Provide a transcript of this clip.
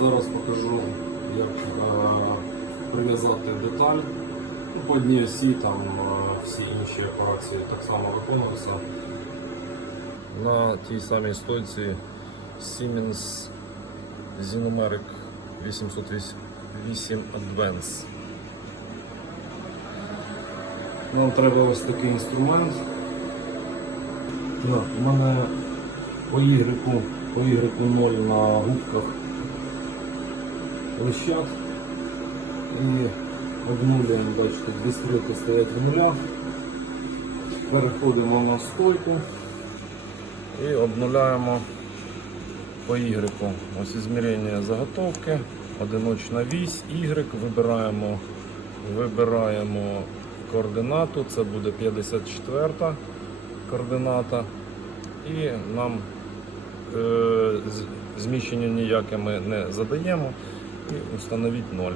Зараз покажу, як е, прив'язати деталь. Ну, По одній осі там е, всі інші операції так само виконуються. На тій самій стойці Siemens Zinomeric 808 Advance. Нам треба ось такий інструмент. У мене по Y, по Y 0 на губках лищат. І обнулюємо, бачите, дистрити стоять в нулях. Переходимо на стойку і обнуляємо по Y. Ось ізмірення заготовки, одиночна вісь, Y, вибираємо, вибираємо координату, це буде 54 координата. І нам е, зміщення ніяке ми не задаємо і установить 0.